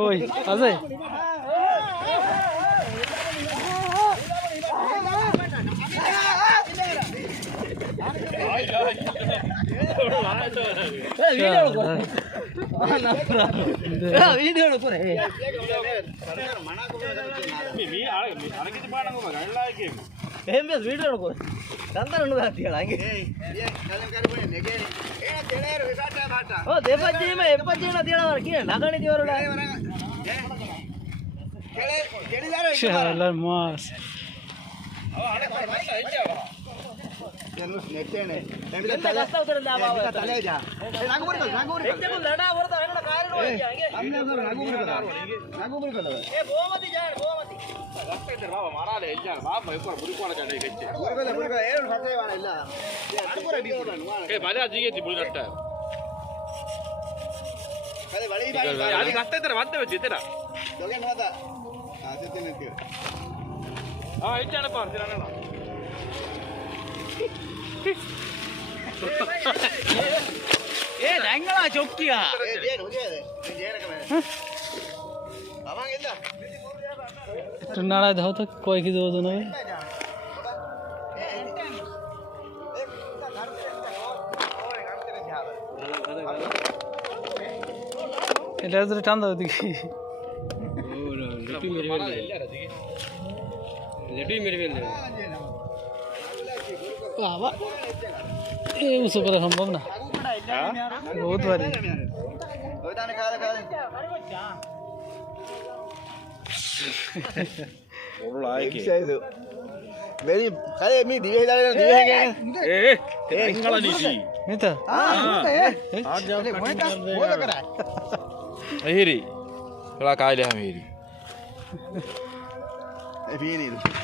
কই আছে মাছ चौकिया नाला धाव तक कोई की दो दोनों में इलाज रे टांदा होती की लेटी मेरे वेल बाबा ये उस पर संभव ना बहुत बारी मेरी खाली मी दिवे के ए तेंगला नीसी नहीं था आज जाओ बोल करा अहिरी थोड़ा काले हमेरी ए भी नहीं